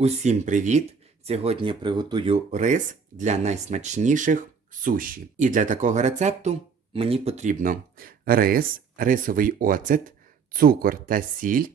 Усім привіт! Сьогодні я приготую рис для найсмачніших суші. І для такого рецепту мені потрібно рис, рисовий оцет, цукор та сіль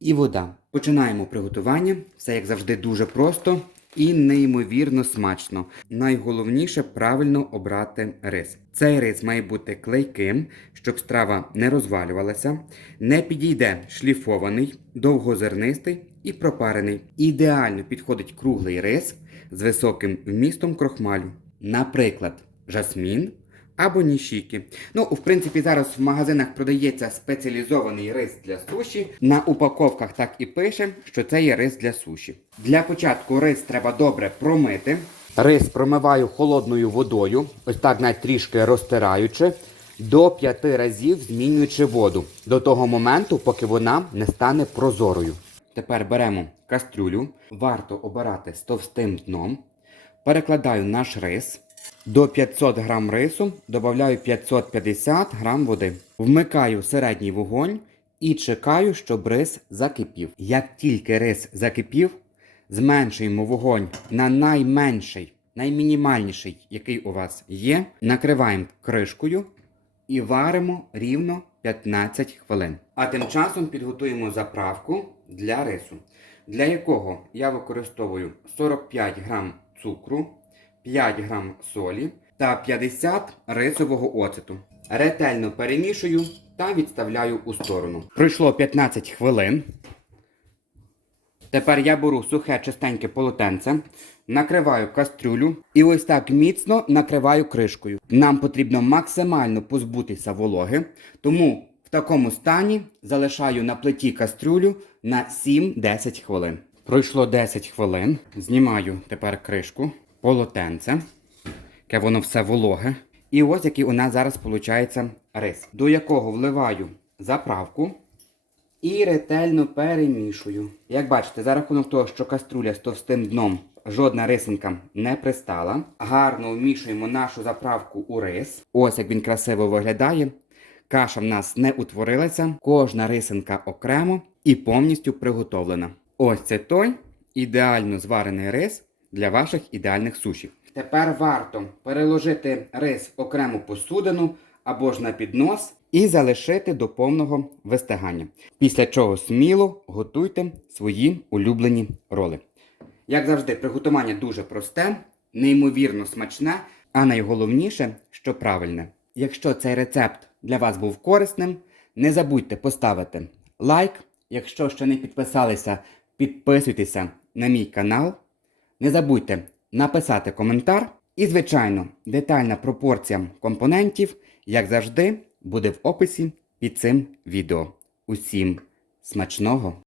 і вода. Починаємо приготування. Все як завжди дуже просто і неймовірно смачно. Найголовніше правильно обрати рис. Цей рис має бути клейким, щоб страва не розвалювалася, не підійде шліфований, довгозернистий і пропарений. Ідеально підходить круглий рис з високим вмістом крохмалю, наприклад, жасмін або нішіки. Ну, в принципі, зараз в магазинах продається спеціалізований рис для суші. На упаковках так і пише, що це є рис для суші. Для початку рис треба добре промити. Рис промиваю холодною водою, ось так навіть трішки розтираючи, до 5 разів змінюючи воду до того моменту, поки вона не стане прозорою. Тепер беремо кастрюлю, варто обирати з товстим дном. Перекладаю наш рис. До 500 грам рису додаю 550 грам води. Вмикаю середній вогонь і чекаю, щоб рис закипів. Як тільки рис закипів, зменшуємо вогонь на найменший, наймінімальніший, який у вас є. Накриваємо кришкою і варимо рівно 15 хвилин. А тим часом підготуємо заправку для рису, для якого я використовую 45 грам цукру, 5 грам солі та 50 рисового оцету. Ретельно перемішую та відставляю у сторону. Пройшло 15 хвилин. Тепер я беру сухе чистеньке полотенце, накриваю кастрюлю і ось так міцно накриваю кришкою. Нам потрібно максимально позбутися вологи, тому в такому стані залишаю на плиті кастрюлю на 7-10 хвилин. Пройшло 10 хвилин. Знімаю тепер кришку, полотенце, яке воно все вологе. І ось який у нас зараз виходить рис, до якого вливаю заправку. І ретельно перемішую. Як бачите, за рахунок того, що каструля з товстим дном жодна рисинка не пристала. Гарно вмішуємо нашу заправку у рис. Ось як він красиво виглядає. Каша в нас не утворилася, кожна рисинка окремо і повністю приготовлена. Ось це той ідеально зварений рис для ваших ідеальних сушів. Тепер варто переложити рис в окрему посудину або ж на піднос і залишити до повного вистигання. Після чого сміло готуйте свої улюблені роли. Як завжди, приготування дуже просте, неймовірно смачне, а найголовніше, що правильне. Якщо цей рецепт для вас був корисним, не забудьте поставити лайк. Якщо ще не підписалися, підписуйтеся на мій канал. Не забудьте написати коментар. І, звичайно, детальна пропорція компонентів, як завжди, буде в описі під цим відео. Усім смачного!